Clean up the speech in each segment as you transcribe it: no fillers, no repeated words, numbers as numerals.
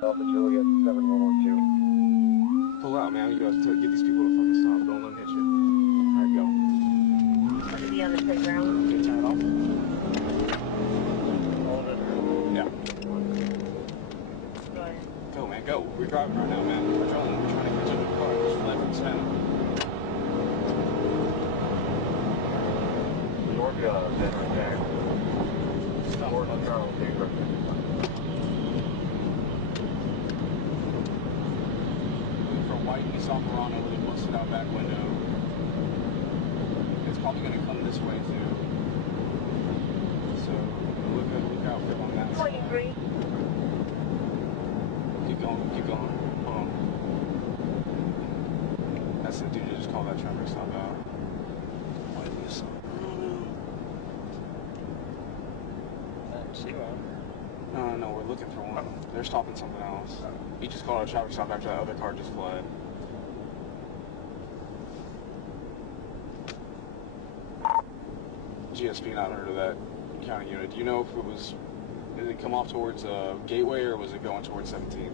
Delta Juliet 7112. Pull out, man. You gotta get these people to fucking stop. Don't let them hit you. Alright, go. It's gonna be on the playground. Okay, turn it off. Hold it. Yeah. Go ahead. Go, man, go. We're driving right now, man. We're trying to catch up with the car. Just left and spin. Georgia, Denver, Jack. Stop. Georgia, Charles, Denver. From white Nissan Murano with a busted out back window. It's probably going to come this way, too. So, look out for it on that side. 23. Keep going. Hold on. That's the dude who just called that traffic stop out. White Nissan Murano. See one. No, we're looking for one. They're stopping something else. He just called a traffic stop after that other car just fled. GSP not heard of that county unit. Do you know if it was, did it come off towards Gateway or was it going towards 17?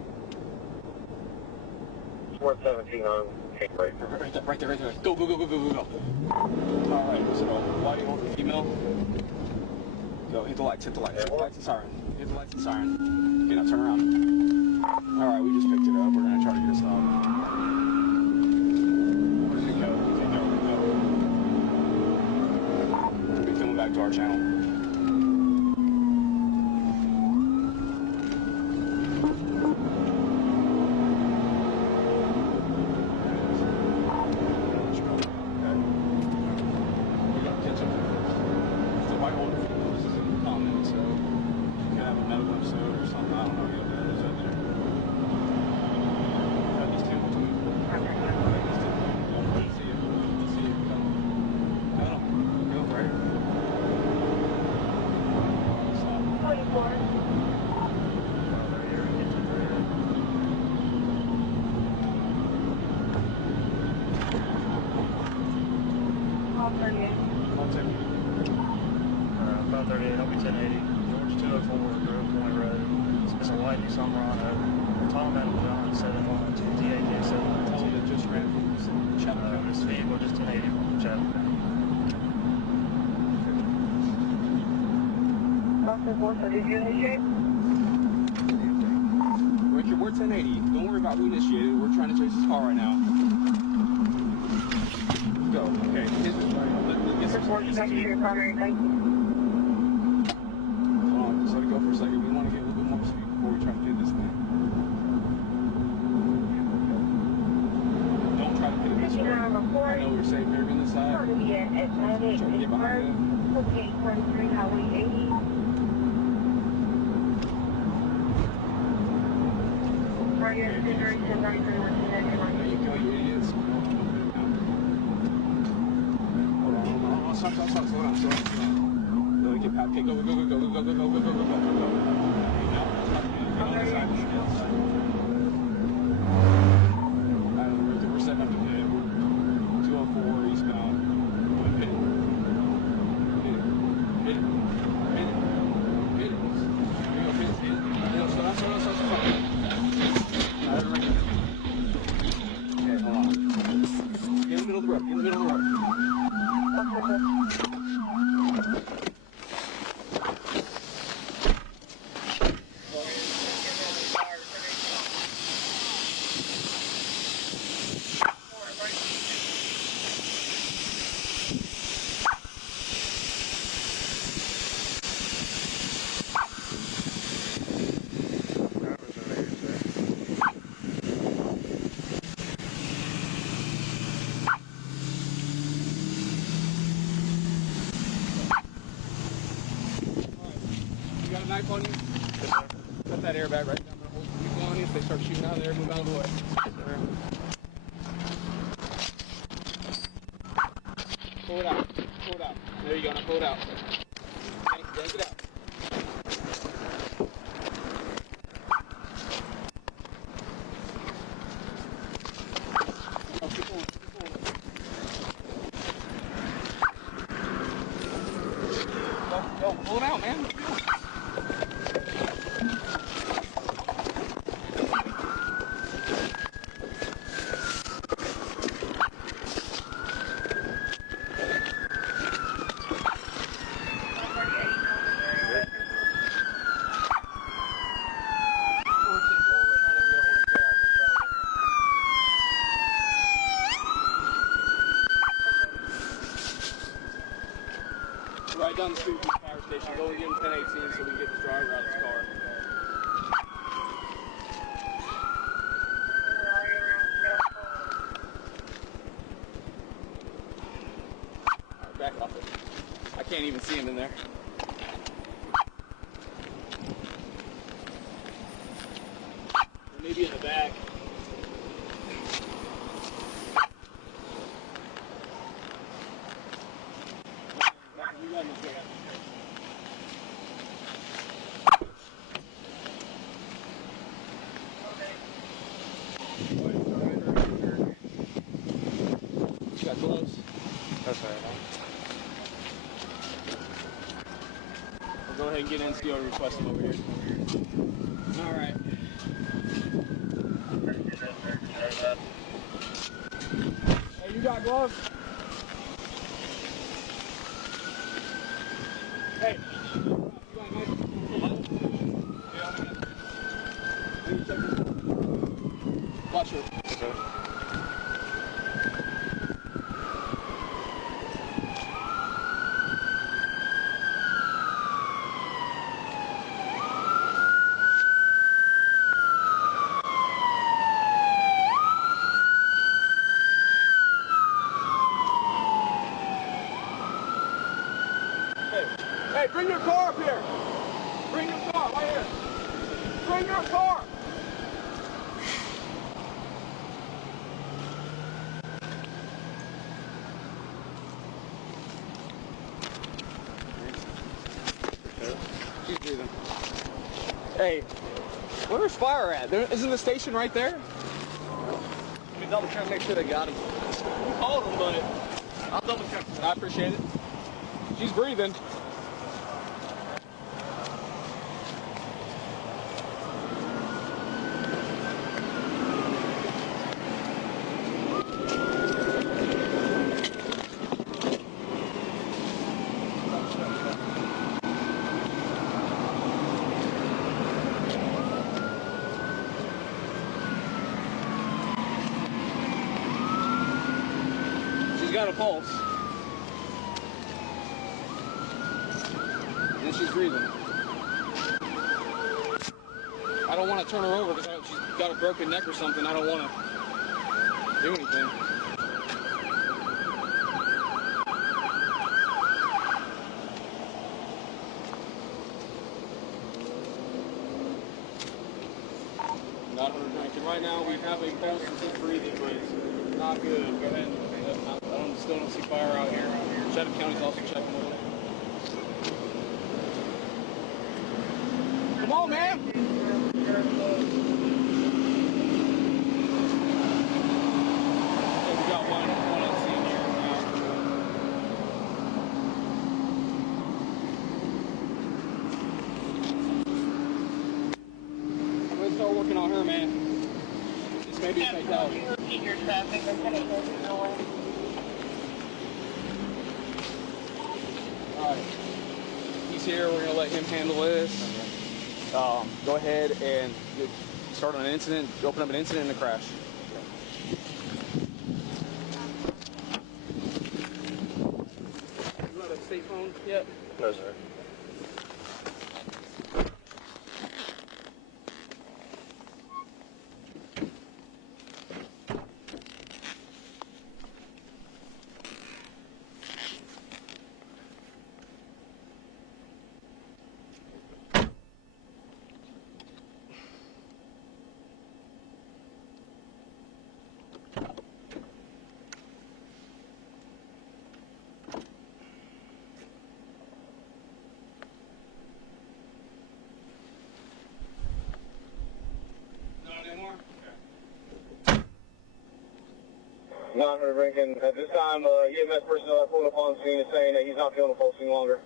Towards 17 on Gateway. Right there. Go. Alright, so why do you hold the female? Go, hit the lights and siren. Hit the lights and siren. Okay, now turn around. Alright, we just picked it up. We're gonna try to get a stop. Where did it go? We'll be coming back to our channel. Did you initiate? Richard, we're 1080. Don't worry about who initiated. We're trying to chase this car right now. Go. Okay. Let's Report to your primary light. Hold on. Just let it go for a second. We want to get a little bit more speed before we try to hit this thing. Don't try to hit it this way. I know we're safe here on this side. Try to get behind it. 2823 Highway 80. There you go, you idiots. Hold on. Stop. Slow down. Let me get past. Okay, go. Now, we're setting up to hit. 204 eastbound. Hit it. Slow down. Okay, hold on. Get in the middle of the road. You got a knife on you? Cut that airbag right down. Hold the people on you. If they start shooting out there, move out of the way. Pull it out. There you go. Now pull it out. Yank it out. Oh, keep pulling. Go, pull it out, man. Right down the street from the fire station. Go and give him 1018 so we can get this driver out of his car. Alright, back off it. I can't even see him in there. Maybe in the back. You got gloves? That's right. We'll go ahead and get NCO and request them over here. Alright. Hey, you got gloves? Hey. You got a knife? Watch her. Okay. Hey, bring your car up here. Bring your car right here. Bring your car. She's breathing. Hey, where's fire at? Isn't the station right there? Let me double check, make sure they got him. We called them, but I'll double check. I appreciate it. She's breathing. She's got a pulse. And she's breathing. I don't want to turn her over because she's got a broken neck or something. I don't want to do anything. Not her drinking. Right now we have a pulse and she's breathing, but it's not good. Go ahead. Still don't see fire out here. Chatham County's also checking with it. Come on, man! Okay, we got one on scene here now. Let's start working on her, man. This may be a fatality. Repeat your traffic. I'm going to go to the one. Alright, he's here, we're going to let him handle this. Go ahead and start on an incident, open up an incident and a crash. You got a state phone yet? No, sir. Not her drinking. At this time, EMS personnel are pulled up on scene and saying that he's not feeling the pulse any longer.